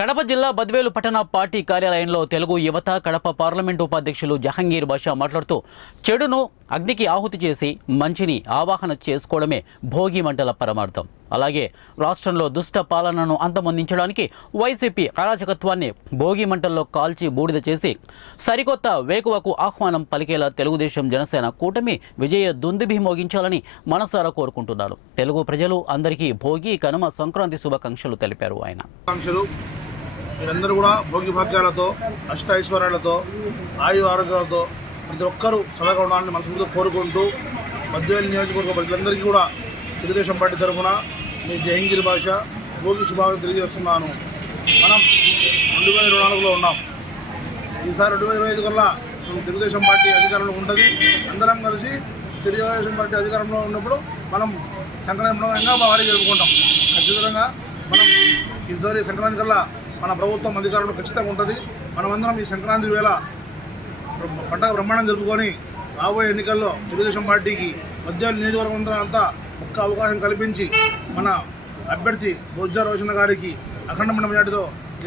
కడప జిల్లా బద్వేలు పట్టణ పార్టీ కార్యాలయంలో తెలుగు యువత కడప పార్లమెంటు ఉపాధ్యక్షులు జహంగీర్ బాషా మాట్లాడుతూ చెడును అగ్నికి ఆహుతి చేసి మంచిని ఆవాహన చేసుకోవడమే భోగి మంటల పరమార్థం. అలాగే రాష్ట్రంలో దుష్ట పాలనను అంతమొందించడానికి వైసీపీ అరాచకత్వాన్ని భోగి మంటల్లో కాల్చి బూడిద చేసి సరికొత్త వేకువకు ఆహ్వానం పలికేలా తెలుగుదేశం జనసేన కూటమి విజయ దుందుభి మోగించాలని మనసారా కోరుకుంటున్నారు. తెలుగు ప్రజలు అందరికీ భోగి కనుమ సంక్రాంతి శుభాకాంక్షలు తెలిపారు ఆయన. మీరందరూ కూడా భోగి భాగ్యాలతో అష్ట ఐశ్వర్యాలతో ఆయు ఆరోగ్యాలతో ప్రతి ఒక్కరూ సలహా ఉండాలని మనస్ఫూర్తిగా కోరుకుంటూ బద్వేలు నియోజకవర్గ ప్రజలందరికీ కూడా తెలుగుదేశం పార్టీ తరఫున మీ జహంగీర్ బాషా భోగి శుభాకాంక్షలు తెలియజేస్తున్నాను. మనం 2024లో ఉన్నాం. ఈసారి 2025 కల్లా తెలుగుదేశం పార్టీ అధికారంలో ఉంటుంది. అందరం కలిసి తెలుగుదేశం పార్టీ అధికారంలో ఉన్నప్పుడు మనం సంక్రాంతిగా భారీ జరుపుకుంటాం. ఖచ్చితంగా మనం ఈసారి సంక్రాంతి కల్లా మన ప్రభుత్వం అధికారంలో ఖచ్చితంగా ఉంటుంది. మనమందరం ఈ సంక్రాంతి వేళ పండుగ బ్రహ్మాండం జరుపుకొని రాబోయే ఎన్నికల్లో తెలుగుదేశం పార్టీకి బద్వేలు నియోజకవర్గం అంతా ఒక్క అవకాశం కల్పించి మన అభ్యర్థి బొజ్జా రోషన్న గారికి అఖండమైన మెజార్టీతో